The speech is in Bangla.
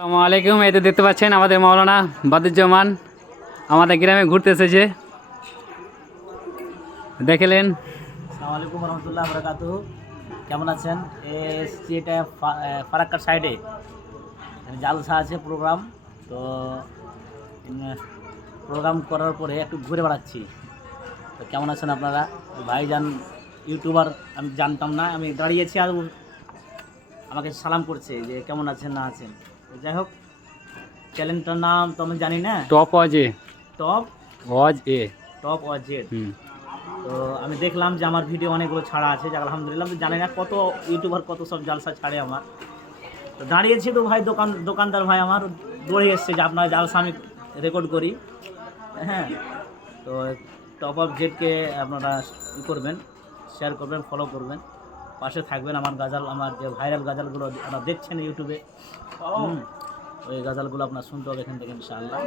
আসসালামু আলাইকুম। এই তো দেখতে পাচ্ছেন আমাদের মাওলানা বাদুজ্জামান আমাদের গ্রামে ঘুরতে এসেছে। দেখলেন। আসসালামু আলাইকুম রহমতুল্লাহ বরকাতুহু। কেমন আছেন? এসছি এটা ফারাক্কার সাইডে জালসা আছে প্রোগ্রাম। তো প্রোগ্রাম করার পরে একটু ঘুরে বেড়াচ্ছি। তো কেমন আছেন আপনারা? ভাইজান ইউটিউবার আমি জানতাম না, আমি দাঁড়িয়েছি আর আমাকে সালাম করছে যে কেমন আছেন না আছেন। তো যাই হোক, চ্যানেলটার নাম তো আমি জানি না। টপ ওয়াজ এ। টপ ওয়াজ এ। টপ ওয়াজ এ। তো আমি দেখলাম যে আমার ভিডিও অনেকগুলো ছাড়া আছে, যাক আলহামদুলিল্লাহ। আমি জানি না কত ইউটিউবার কত সব জালসা ছাড়ে আমার। তো দাঁড়িয়েছি তো ভাই, দোকানদার ভাই আমার দৌড়ে এসছে যে আপনার জালসা আমি রেকর্ড করি। হ্যাঁ, তো টপ অফ জেডকে আপনারা করবেন, শেয়ার করবেন, ফলো করবেন, পাশে থাকবেন। আমার গাজাল, আমার যে ভাইরাল গাজালগুলো আপনারা দেখছেন ইউটিউবে, ওই গাজালগুলো আপনার শুনতে হবে এখান থেকে ইনশাআল্লাহ।